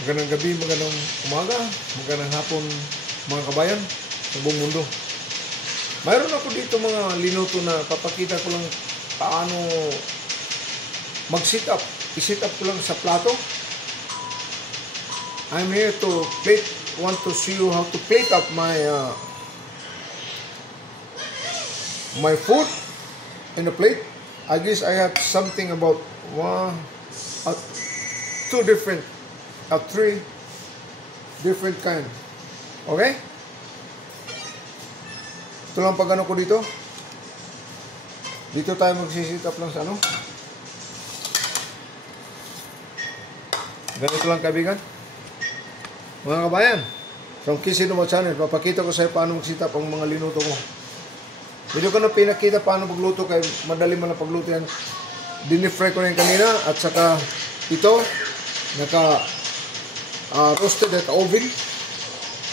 Magandang gabi, magandang umaga, magandang hapon mga kabayan sa buong mundo. Mayroon ako dito mga linuto na papakita ko lang paano mag-sit up. I-sit up ko lang sa plato. I'm here to want to see you how to plate up my food in a plate. I guess I have something about three different kind. Okay? Ito lang pag ano ko dito. Dito tayo magsisit up lang sa ano. Ganito lang kaibigan. Mga kabayan, from Kisinuma Channel, papakita ko sa iyo paano mag-sit up ang mga linuto ko. Hindi ko na pinakita paano magluto kaya madali man ang pagluto yan. Dinifry ko na yung kanina at saka ito naka roasted at oven.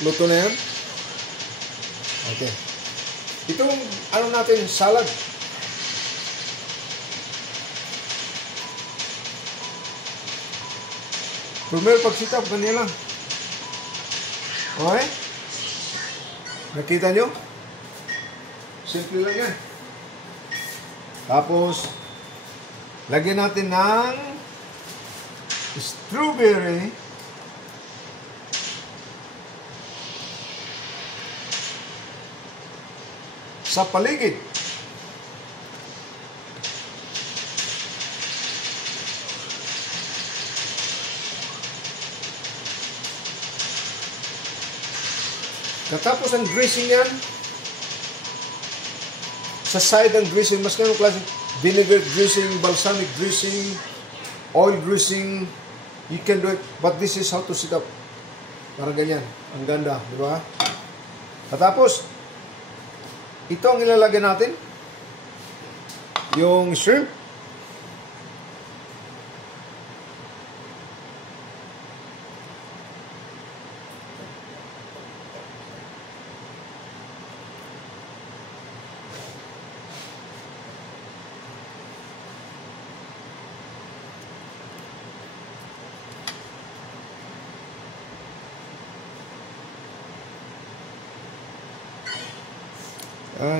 Luto na yan. Okay. Itong ano natin, salad. Primero pag-sit up, ganyan lang. Okay? Nakita nyo? Simple lang yan. Tapos, lagyan natin ng strawberry. Sa paligid. Katapos ang dressing yan, sa side ang dressing, mas ganun klase, vinegar dressing, balsamic dressing, oil dressing, you can do it, but this is how to sit up. Parang ganyan, ang ganda, di ba? Katapos, ito ang ilalagay natin. Yung shrimp.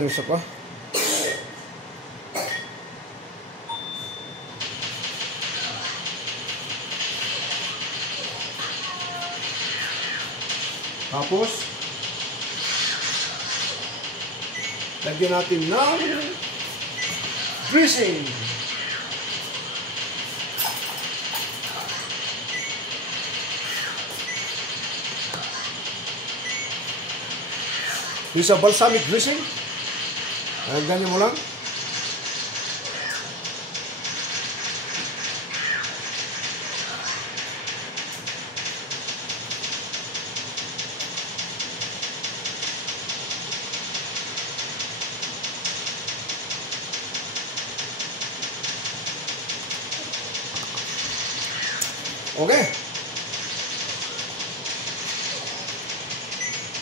Isa pa. Tapos, lagyan natin ng dressing. This is a balsamic dressing. Ganyan mo lang. Okay.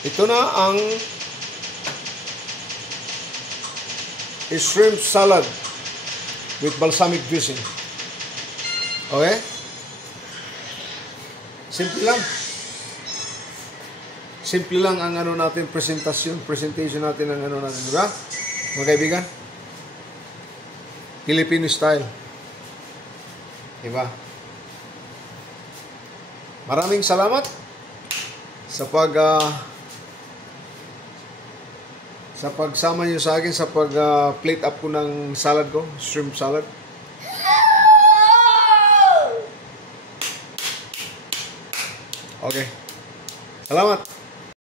Ito na ang shrimp salad with balsamic dressing. Okay? Simple lang. Simple lang ang ano natin, presentation natin ng ano natin, di ba? Mga kaibigan? Filipino style. Di ba? Maraming salamat sa pagsama niyo sa akin sa plate up ko ng salad ko, shrimp salad. Okay. Salamat.